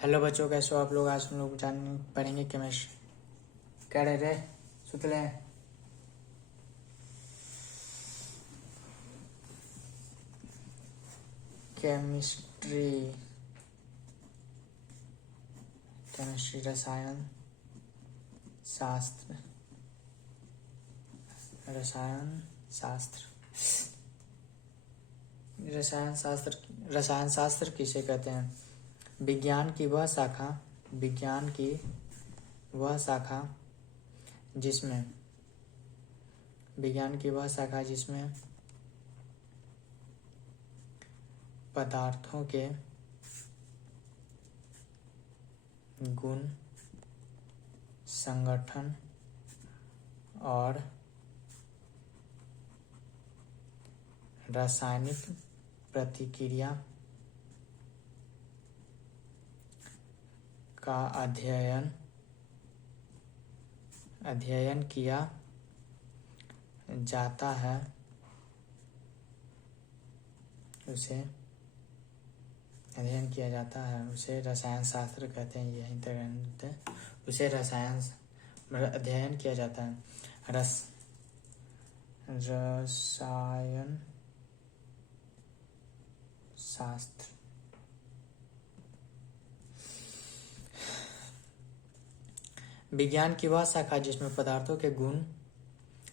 Hello बच्चों, कैसे हो आप लोग। आज हम लोग जान पढ़ेंगे केमिस्ट्री। क्या रहे रे सुतले। केमिस्ट्री केमिस्ट्री रसायन शास्त्र। रसायन शास्त्र रसायन शास्त्र किसे कहते हैं? विज्ञान की वह शाखा जिसमें पदार्थों के गुण, संगठन और रासायनिक प्रतिक्रिया का अध्ययन किया जाता है उसे रसायन शास्त्र कहते हैं। यही तक उसे रसायन अध्ययन किया जाता है रसायन शास्त्र। विज्ञान की वह शाखा जिसमें पदार्थों के गुण,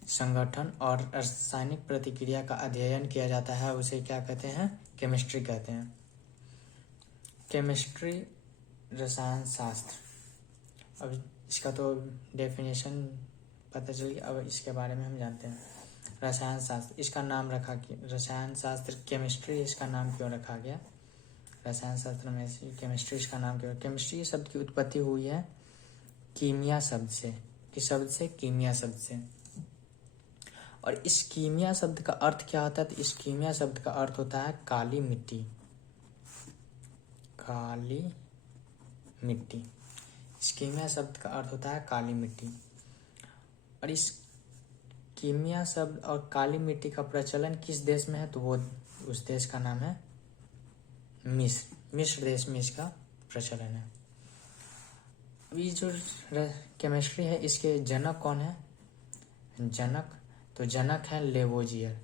संगठन और रासायनिक प्रतिक्रिया का अध्ययन किया जाता है उसे क्या कहते हैं? केमिस्ट्री कहते हैं। केमिस्ट्री रसायन शास्त्र। अब इसका तो डेफिनेशन पता चल गया। अब इसके बारे में हम जानते हैं। रसायन शास्त्र, इसका नाम रखा गया रसायन शास्त्र। केमिस्ट्री इसका नाम क्यों रखा गया? रसायन शास्त्र में केमिस्ट्री इसका नाम क्यों? केमिस्ट्री शब्द की उत्पत्ति हुई है कीमिया शब्द से। किस शब्द से? कीमिया शब्द से। और इस कीमिया शब्द का अर्थ क्या होता है? तो इस कीमिया शब्द का अर्थ होता है काली मिट्टी। काली मिट्टी, इस कीमिया शब्द का अर्थ होता है काली मिट्टी। और इस कीमिया शब्द और काली मिट्टी का प्रचलन किस देश में है? तो वो उस देश का नाम है मिस्र देश में इसका प्रचलन है। अभी जो केमिस्ट्री है इसके जनक कौन है? जनक है लेवेजियर।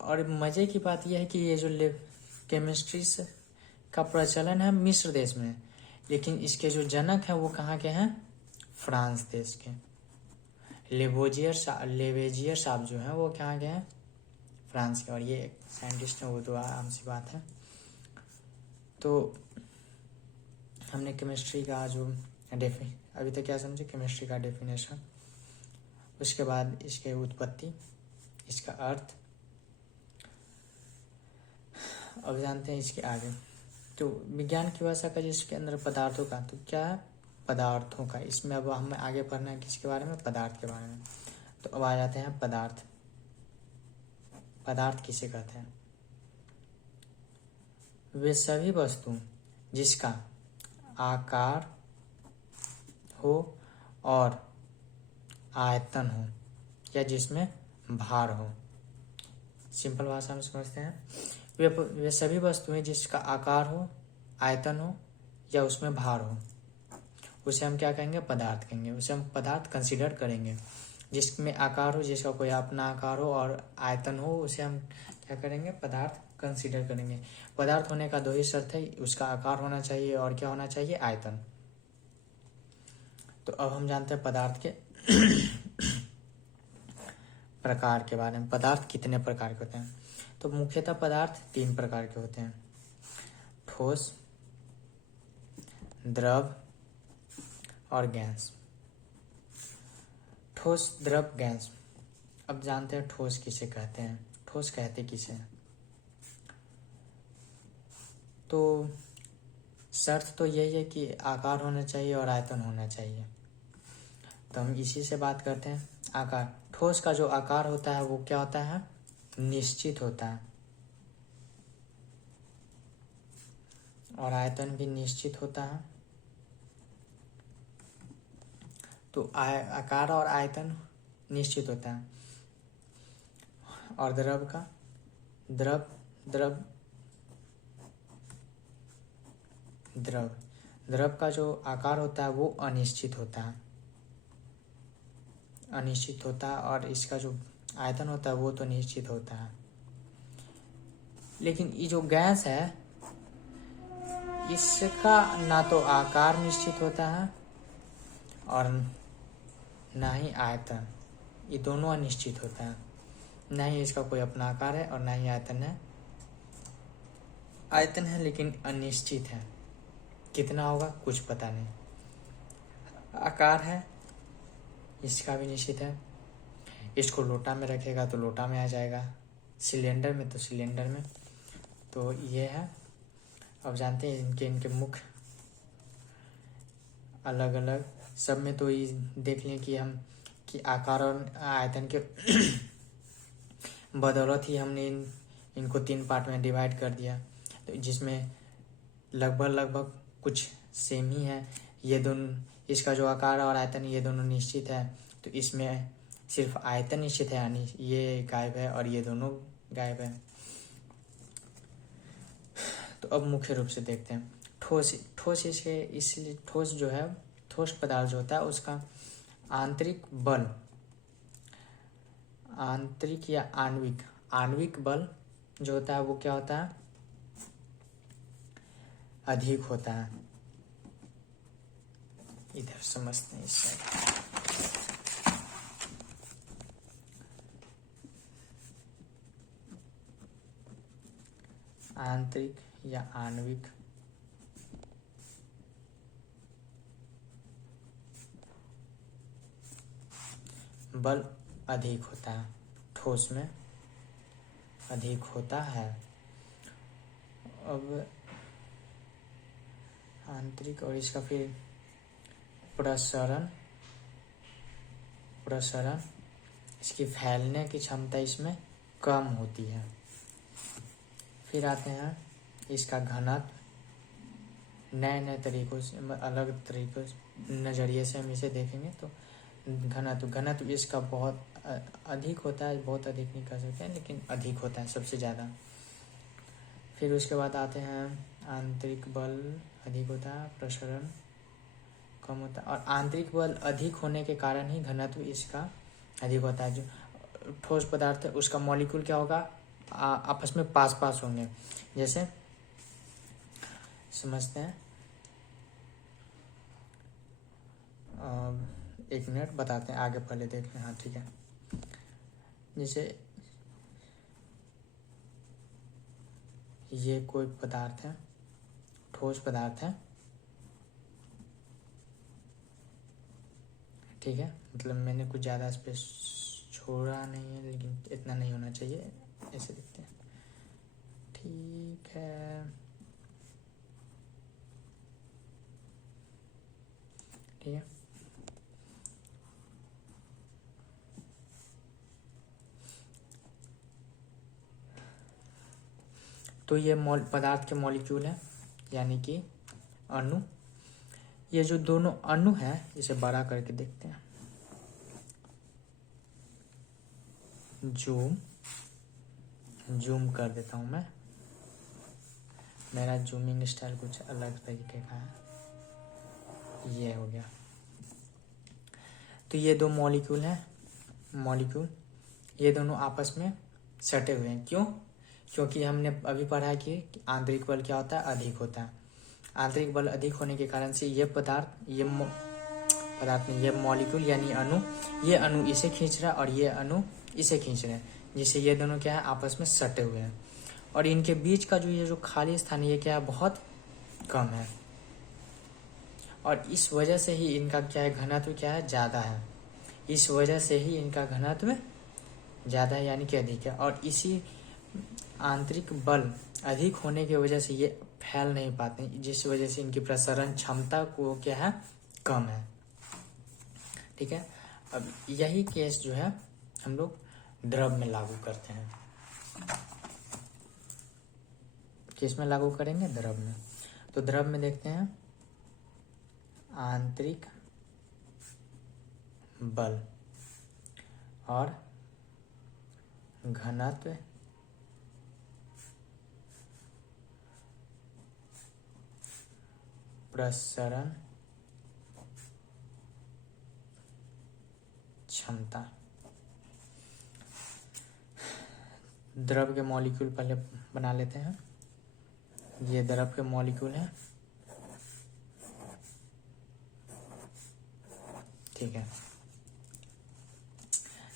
और मजे की बात यह है कि ये जो केमिस्ट्री का प्रचलन है मिस्र देश में, लेकिन इसके जो जनक हैं वो कहाँ के हैं? फ्रांस देश के। लेवेजियर साहब जो हैं वो कहाँ के हैं? फ्रांस के। और ये साइंटिस्ट हैं, वो तो आम सी बात है। तो हमने केमिस्ट्री का जो अभी तक क्या समझे? केमिस्ट्री का डेफिनेशन, उसके बाद इसके उत्पत्ति, इसका अर्थ। अब जानते हैं इसके आगे। तो विज्ञान की भाषा का जिसके अंदर पदार्थों का, तो क्या है? पदार्थों का। इसमें अब हमें आगे पढ़ना है किसके बारे में? पदार्थ के बारे में। तो अब आ जाते हैं पदार्थ। पदार्थ किसे कहते हैं? वे सभी वस्तु जिसका आकार हो और आयतन हो या जिसमें भार हो। सिंपल भाषा में समझते हैं। वे सभी वस्तुएं जिसका आकार हो, आयतन हो या उसमें भार हो, उसे हम क्या कहेंगे? पदार्थ कहेंगे। उसे हम पदार्थ कंसीडर करेंगे। जिसमें आकार हो, जिसका कोई अपना आकार हो और आयतन हो, उसे हम क्या करेंगे? पदार्थ कंसीडर करेंगे। पदार्थ होने का दो ही शर्त है, उसका आकार होना चाहिए और क्या होना चाहिए? आयतन। तो अब हम जानते हैं पदार्थ के प्रकार के बारे में। पदार्थ कितने प्रकार के होते हैं? तो मुख्यतः पदार्थ 3 प्रकार के होते हैं: ठोस, द्रव और गैस। ठोस, द्रव, गैस। अब जानते हैं ठोस किसे कहते हैं। ठोस कहते किसे हैं? तो शर्त तो यही है कि आकार होना चाहिए और आयतन होना चाहिए। तो हम इसी से बात करते हैं। आकार, ठोस का जो आकार होता है वो क्या होता है? निश्चित होता है। और आयतन भी निश्चित होता है। तो आकार और आयतन निश्चित होता है। और द्रव का द्रव द्रव द्रव द्रव का जो आकार होता है वो अनिश्चित होता है, अनिश्चित होता है, और इसका जो आयतन होता है वो तो निश्चित होता है। लेकिन ये जो गैस है इसका ना तो आकार निश्चित होता है और ना ही आयतन, ये दोनों अनिश्चित होता है। ना ही इसका कोई अपना आकार है और ना ही आयतन है। आयतन है लेकिन अनिश्चित है, कितना होगा कुछ पता नहीं। आकार है, इसका भी निश्चित है। इसको लोटा में रखेगा तो लोटा में आ जाएगा, सिलेंडर में तो सिलेंडर में। तो ये है। अब जानते हैं इनके इनके मुख्य अलग अलग, सब में तो ये देख लें कि हम कि आकार और आयतन के बदौलत ही हमने इनको 3 पार्ट में डिवाइड कर दिया, तो जिसमें लगभग कुछ सेम ही है। ये दोनों, इसका जो आकार और आयतन ये दोनों निश्चित है, तो इसमें सिर्फ आयतन निश्चित है, यानी ये गायब है और ये दोनों गायब है। तो अब मुख्य रूप से देखते हैं ठोस। ठोस इसलिए ठोस जो है, ठोस पदार्थ जो होता है उसका आंतरिक बल, आंतरिक या आणविक बल जो होता है वो क्या होता है, अधिक होता है। इधर समझते हैं इस साइड। आंतरिक या आणविक बल अधिक होता है, ठोस में अधिक होता है। अब आंतरिक और इसका फिर प्रसरण, इसकी फैलने की क्षमता इसमें कम होती है। फिर आते हैं इसका घनत्व, नए तरीकों से, अलग तरीकों नज़रिए से हम इसे देखेंगे तो घनत्व इसका बहुत अधिक होता है, बहुत अधिक नहीं कर सकते हैं लेकिन अधिक होता है सबसे ज़्यादा। फिर उसके बाद आते हैं आंतरिक बल अधिक होता है, प्रसरण कम होता है, और आंतरिक बल अधिक होने के कारण ही घनत्व इसका अधिक होता है। जो ठोस पदार्थ है उसका मॉलिक्यूल क्या होगा, आपस में पास होंगे। जैसे समझते हैं, एक मिनट बताते हैं, आगे पहले देख लें। हाँ ठीक है। जैसे ये कोई पदार्थ है, ठोस पदार्थ है, ठीक है। मतलब मैंने कुछ ज़्यादा स्पेस छोड़ा नहीं है, लेकिन इतना नहीं होना चाहिए, ऐसे दिखते हैं, ठीक है। ठीक है, तो ये पदार्थ के मॉलिक्यूल है, यानी कि अणु। ये जो दोनों अणु हैं इसे बड़ा करके देखते हैं। जूम कर देता हूं मैं, मेरा जूमिंग स्टाइल कुछ अलग तरीके का है। ये हो गया। तो ये दो मॉलिक्यूल हैं, ये दोनों आपस में सटे हुए हैं। क्यों? क्योंकि हमने अभी पढ़ा कि आंतरिक बल क्या होता है, अधिक होता है। आंतरिक बल अधिक होने के कारण से ये ये मॉलिक्यूल यानी अणु, ये अणु इसे खींच रहा है और ये अणु इसे खींच रहे हैं, जिससे ये दोनों क्या है, आपस में सटे हुए हैं। और इनके बीच का ये जो खाली स्थान ये क्या है, बहुत कम है, और इस वजह से ही इनका क्या है, घनत्व क्या है, ज़्यादा है। इस वजह से ही इनका घनत्व ज़्यादा है, यानी कि अधिक है। और इसी आंतरिक बल अधिक होने की वजह से ये फैल नहीं पाते, जिस वजह से इनकी प्रसरण क्षमता को क्या है, कम है। ठीक है। अब यही केस जो है हम लोग द्रव में लागू करते हैं। किस में लागू करेंगे, द्रव में। तो द्रव में देखते हैं आंतरिक बल और घनत्व प्रसरण क्षमता। द्रव के मॉलिक्यूल पहले बना लेते हैं। ये द्रव के मॉलिक्यूल हैं, ठीक है।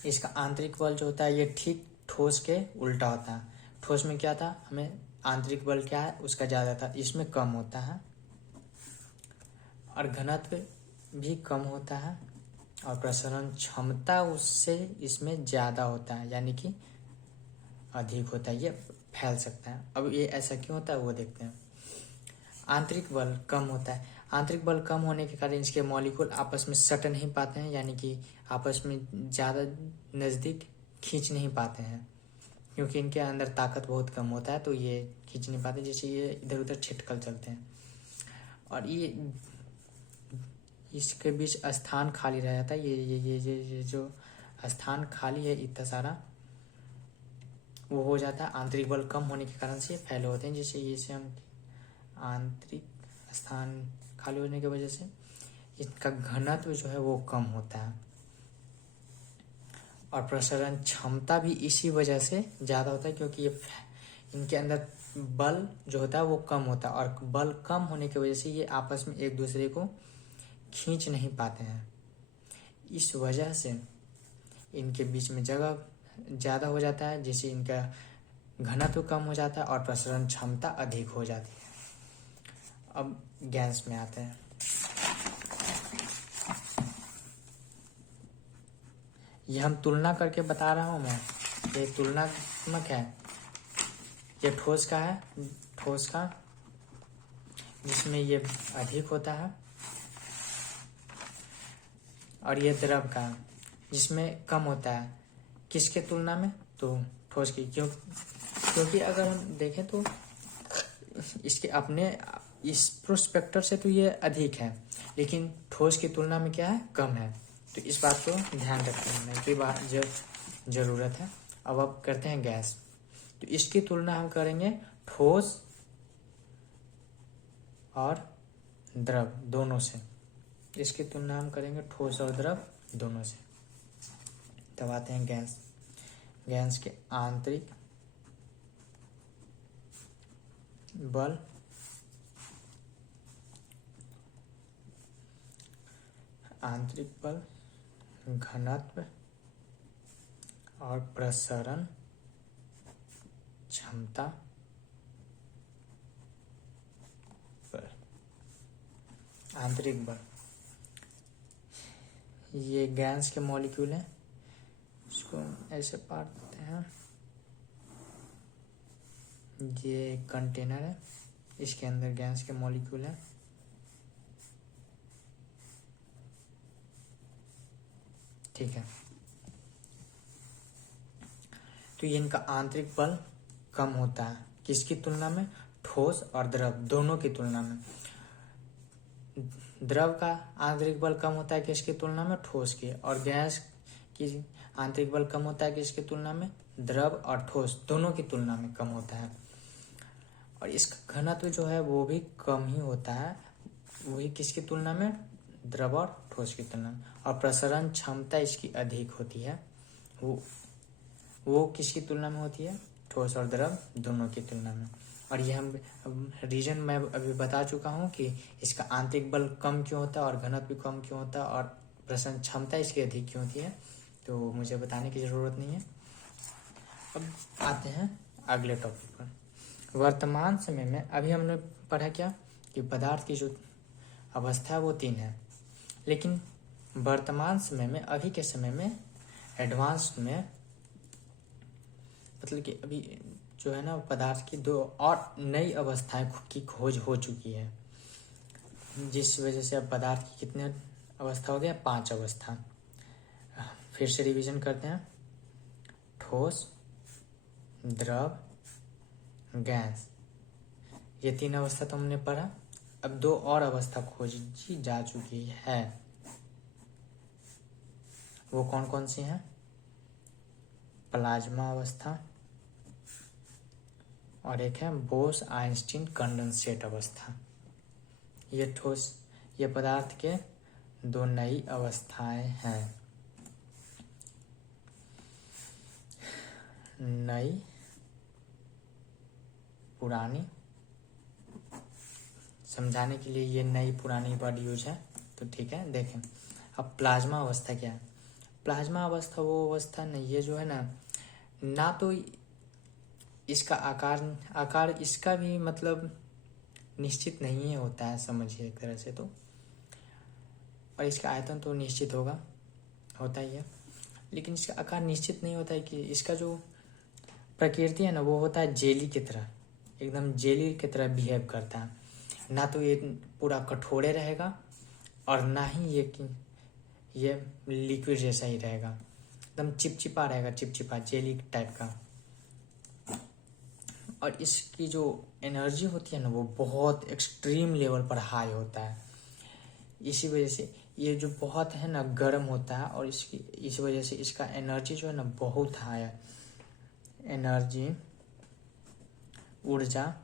इसका आंतरिक बल जो होता है ये ठीक ठोस के उल्टा होता है। ठोस में क्या था, हमें आंतरिक बल क्या है उसका ज़्यादा था, इसमें कम होता है। और घनत्व भी कम होता है और प्रसरण क्षमता उससे इसमें ज़्यादा होता है, यानी कि अधिक होता है, ये फैल सकता है। अब ये ऐसा क्यों होता है वो देखते हैं। आंतरिक बल कम होता है। आंतरिक बल कम होने के कारण इसके मॉलिक्यूल आपस में सट नहीं पाते हैं, यानी कि आपस में ज़्यादा नज़दीक खींच नहीं पाते हैं, क्योंकि इनके अंदर ताकत बहुत कम होता है, तो ये खींच नहीं पाते, जैसे ये इधर उधर छिटकल चलते हैं। और ये इसके बीच स्थान खाली रह जाता है। ये जो स्थान खाली है इतना सारा, वो हो जाता है आंतरिक बल कम होने के कारण से फैले होते हैं। जैसे इसे हम आंतरिक स्थान खाली होने की वजह से इसका घनत्व जो है वो कम होता है और प्रसरण क्षमता भी इसी वजह से ज़्यादा होता है, क्योंकि ये इनके अंदर बल जो होता है वो कम होता है और बल कम होने की वजह से ये आपस में एक दूसरे को खींच नहीं पाते हैं। इस वजह से इनके बीच में जगह ज़्यादा हो जाता है, जिससे इनका घनत्व कम हो जाता है और प्रसरण क्षमता अधिक हो जाती है। अब गैस में आते हैं। ये हम तुलना करके बता रहा हूँ मैं, ये तुलनात्मक है। ये ठोस का है, ठोस का जिसमें ये अधिक होता है, और ये द्रव का जिसमें कम होता है। किसके तुलना में, तो ठोस की। क्योंकि अगर हम देखें तो इसके अपने इस प्रोस्पेक्टर से तो ये अधिक है, लेकिन ठोस की तुलना में क्या है, कम है। तो इस बात को ध्यान रखने की बात जरूरत है। अब करते हैं गैस। तो इसकी तुलना हम करेंगे ठोस और द्रव दोनों से। इसकी तुलना हम करेंगे ठोस और द्रव दोनों से। तब आते हैं गैस। गैस के आंतरिक बल घनत्व और प्रसरण क्षमता बल। आंतरिक बल, ये गैस के मॉलिक्यूल हैं, इसको ऐसे पार करते हैं। ये कंटेनर है, इसके अंदर गैस के मॉलिक्यूल है। ठीक है, तो ये इनका आंतरिक बल कम होता है। किसकी तुलना में, ठोस और द्रव दोनों की तुलना में। द्रव का आंतरिक बल कम होता है किसकी तुलना में, ठोस की। और गैस की आंतरिक बल कम होता है किसकी तुलना में, द्रव और ठोस दोनों की तुलना में कम होता है। और इसका घनत्व जो है वो भी कम ही होता है, वही किसकी तुलना में, द्रव और ठोस की तुलना में। और प्रसरण क्षमता इसकी अधिक होती है, वो किसकी तुलना में होती है, ठोस और द्रव दोनों की तुलना में। और ये हम रीजन मैं अभी बता चुका हूँ कि इसका आंतरिक बल कम क्यों होता है और घनत्व भी कम क्यों होता है और प्रसरण क्षमता इसकी अधिक क्यों होती है, तो मुझे बताने की ज़रूरत नहीं है। अब आते हैं अगले टॉपिक पर। वर्तमान समय में अभी हमने पढ़ा क्या कि पदार्थ की जो अवस्था है वो 3 है, लेकिन वर्तमान समय में, अभी के समय में, एडवांस में, मतलब कि अभी जो है ना पदार्थ की 2 और नई अवस्थाएं की खोज हो चुकी है, जिस वजह से अब पदार्थ की कितने अवस्था हो गया, 5 अवस्था। फिर से रिवीजन करते हैं। ठोस, द्रव, गैस, ये 3 अवस्था तो हमने पढ़ा। अब 2 और अवस्था खोजी जा चुकी है। वो कौन कौन सी हैं, प्लाज्मा अवस्था और एक है बोस आइंस्टीन कंडेंसेट अवस्था। ये ठोस, ये पदार्थ के दो नई अवस्थाएं हैं। नई, पुरानी, समझाने के लिए ये नई पुरानी वर्ड यूज है, तो ठीक है। देखें अब प्लाज्मा अवस्था क्या है। प्लाज्मा अवस्था वो अवस्था नहीं है जो है ना तो इसका आकार इसका भी मतलब निश्चित नहीं है होता है, समझिए एक तरह से तो, और इसका आयतन तो निश्चित होता ही है, लेकिन इसका आकार निश्चित नहीं होता है। कि इसका जो प्रकृति है ना वो होता है जेली की तरह, एकदम जेली की तरह बिहेव करता है। ना तो ये पूरा कठोरे रहेगा और ना ही ये लिक्विड जैसा ही रहेगा, एकदम चिपचिपा रहेगा, चिपचिपा जेली टाइप का। और इसकी जो एनर्जी होती है ना वो बहुत एक्सट्रीम लेवल पर हाई होता है। इसी वजह से ये जो बहुत है ना गर्म होता है, और इस वजह से इसका एनर्जी जो है ना बहुत हाई है। एनर्जी, ऊर्जा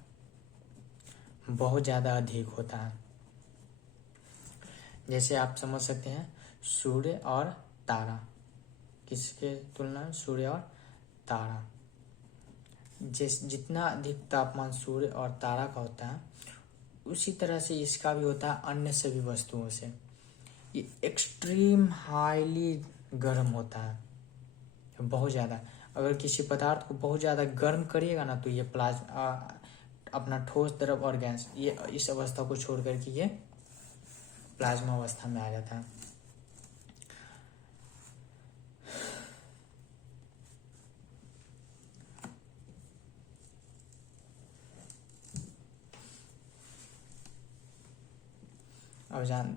बहुत ज़्यादा अधिक होता है। जैसे आप समझ सकते हैं सूर्य और तारा, किसके तुलना में सूर्य और तारा। जितना अधिक तापमान सूर्य और तारा का होता है उसी तरह से इसका भी होता है अन्य सभी वस्तुओं से। ये एक्सट्रीम हाईली गर्म होता है, बहुत ज़्यादा। अगर किसी पदार्थ को बहुत ज़्यादा गर्म करिएगा ना तो ये अपना ठोस, द्रव और गैस, ये इस अवस्था को छोड़ करके ये प्लाज्मा अवस्था में आ जाता है।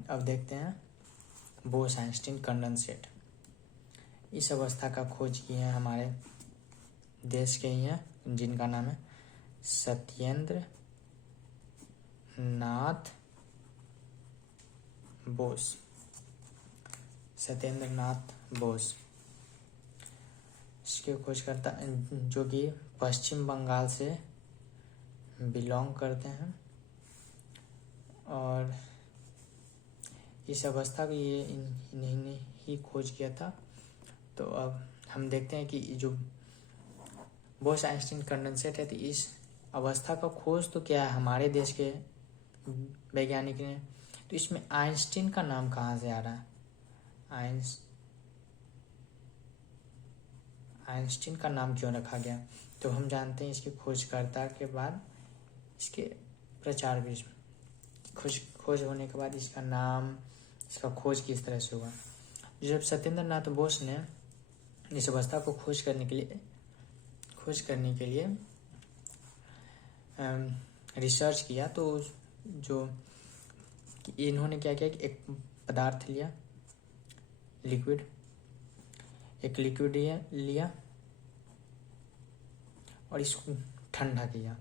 अब देखते हैं बोस आइंस्टीन कंडेंसेट। इस अवस्था का खोज किए हैं हमारे देश के ही हैं, जिनका नाम है सत्येंद्र नाथ बोस। सत्येंद्र नाथ बोस इसके खोजकर्ता, जो कि पश्चिम बंगाल से बिलोंग करते हैं। और इस अवस्था को ये इन्हीं ही खोज किया था। तो अब हम देखते हैं कि जो बोस आइंस्टीन कंडेंसेट है, तो इस अवस्था का खोज तो क्या है हमारे देश के वैज्ञानिक ने। तो इसमें आइंस्टीन का नाम कहाँ से आ रहा है? आइंस्टीन का नाम क्यों रखा गया? तो हम जानते हैं इसकी खोजकर्ता के बाद इसके प्रचार भी, खोज होने के बाद इसका नाम, इसका खोज किस तरह से हुआ। जब सत्येंद्र नाथ बोस ने इस अवस्था को खोज करने के लिए रिसर्च किया, तो जो इन्होंने क्या किया कि एक पदार्थ लिया, एक लिक्विड लिया और इसको ठंडा किया,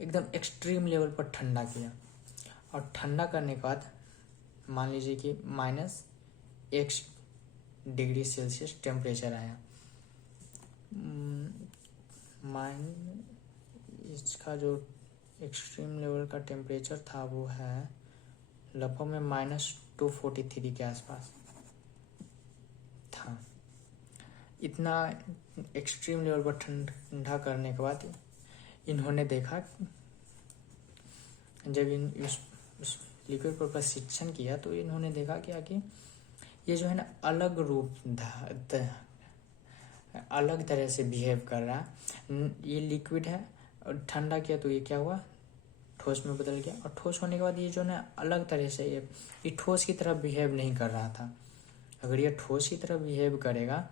एकदम एक्सट्रीम लेवल पर ठंडा किया। और ठंडा करने के बाद मान लीजिए कि -1 डिग्री सेल्सियस टेम्परेचर आया। इसका जो एक्सट्रीम लेवल का टेम्परेचर था वो है लगभग में -243 के आसपास था। इतना एक्सट्रीम लेवल पर ठंडा करने के बाद इन्होंने देखा, जब इस लिक्विड पर प्रशिक्षण किया तो इन्होंने देखा क्या कि ये जो है ना अलग तरह से बिहेव कर रहा है। ये लिक्विड है और ठंडा किया तो ये क्या हुआ, ठोस में बदल गया। और ठोस होने के बाद ये जो है अलग तरह से ये ठोस की तरह बिहेव नहीं कर रहा था। अगर ये ठोस की तरह बिहेव करेगा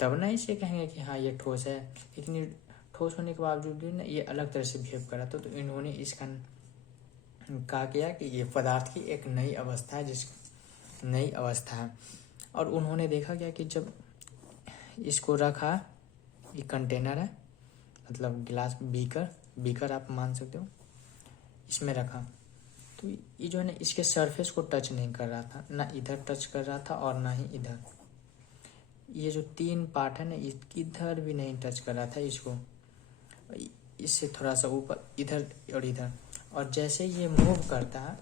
तब ना इसे कहेंगे कि हाँ ये ठोस है, लेकिन ये ठोस होने के बावजूद भी ना ये अलग तरह से बिहेव कर रहा था। तो इन्होंने इसका कहा गया कि ये पदार्थ की एक नई अवस्था है। और उन्होंने देखा क्या कि जब इसको रखा, ये कंटेनर है, मतलब गिलास, बीकर आप मान सकते हो, इसमें रखा तो ये जो है ना इसके सरफेस को टच नहीं कर रहा था, ना इधर टच कर रहा था और ना ही इधर। ये जो 3 पार्ट है ना, इधर भी नहीं टच कर रहा था इसको, इससे थोड़ा सा ऊपर, इधर और इधर। और जैसे ये मूव करता है,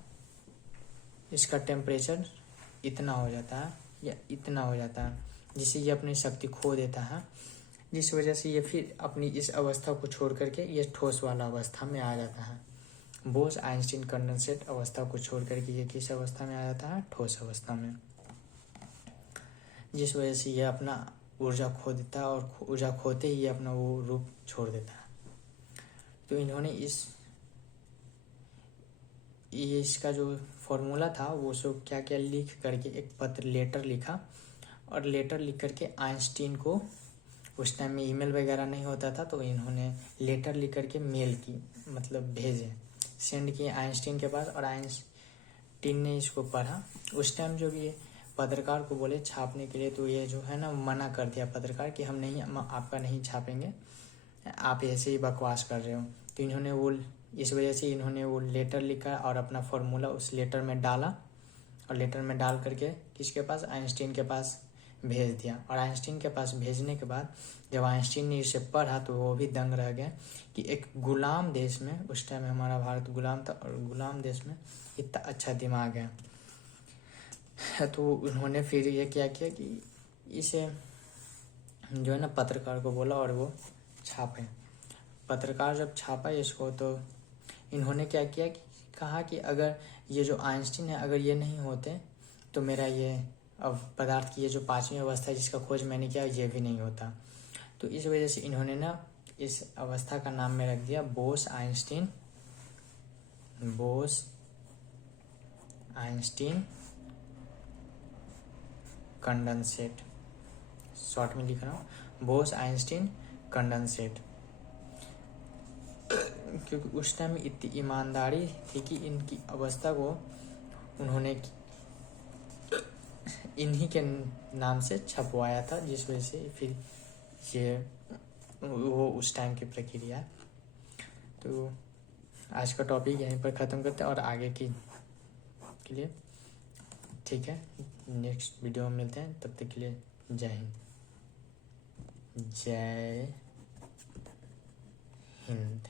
इसका टेम्परेचर इतना हो जाता है या इतना हो जाता है, जिससे ये अपनी शक्ति खो देता है, जिस वजह से ये फिर अपनी इस अवस्था को छोड़ करके ये ठोस वाला अवस्था में आ जाता है। बोस आइंस्टीन कंडेंसेट अवस्था को छोड़ करके ये किस अवस्था में आ जाता है? ठोस अवस्था में, जिस वजह से ये अपना ऊर्जा खो देता है और ऊर्जा खोते ही ये अपना वो रूप छोड़ देता है। तो इन्होंने ये इसका जो फॉर्मूला था वो सब क्या क्या लिख करके एक पत्र लेटर लिखा, और लेटर लिख करके आइंस्टीन को, उस टाइम में ईमेल वगैरह नहीं होता था, तो इन्होंने लेटर लिख करके मेल की, मतलब भेजे, सेंड किए आइंस्टीन के पास, और आइंस्टीन ने इसको पढ़ा। उस टाइम जो ये पत्रकार को बोले छापने के लिए, तो ये जो है ना मना कर दिया पत्रकार कि हम नहीं, आपका नहीं छापेंगे, आप ऐसे ही बकवास कर रहे हो। तो इन्होंने वो, इस वजह से इन्होंने वो लेटर लिखा और अपना फॉर्मूला उस लेटर में डाला, और लेटर में डाल करके किसके पास? आइंस्टीन के पास भेज दिया। और आइंस्टीन के पास भेजने के बाद जब आइंस्टीन ने इसे पढ़ा तो वो भी दंग रह गया कि एक गुलाम देश में, उस टाइम हमारा भारत गुलाम था, और गुलाम देश में इतना अच्छा दिमाग है। तो उन्होंने फिर ये क्या किया कि इसे जो है ना पत्रकार को बोला और वो छापे। पत्रकार जब छापा इसको, तो इन्होंने क्या किया कि कहा कि अगर ये जो आइंस्टीन है, अगर ये नहीं होते तो मेरा ये अब पदार्थ की ये जो 5वीं अवस्था है जिसका खोज मैंने किया, ये भी नहीं होता। तो इस वजह से इन्होंने ना इस अवस्था का नाम में रख दिया बोस आइंस्टीन कंडेंसेट। शॉर्ट में लिख रहा हूँ, बोस आइंस्टीन कंडेंसेट, क्योंकि उस टाइम इतनी ईमानदारी थी कि इनकी अवस्था को उन्होंने इन्हीं के नाम से छपवाया था, जिस वजह से फिर ये वो उस टाइम की प्रक्रिया। तो आज का टॉपिक यहीं पर ख़त्म करते हैं, और आगे के लिए ठीक है, नेक्स्ट वीडियो में मिलते हैं। तब तक के लिए जय हिंद। जय हिंद।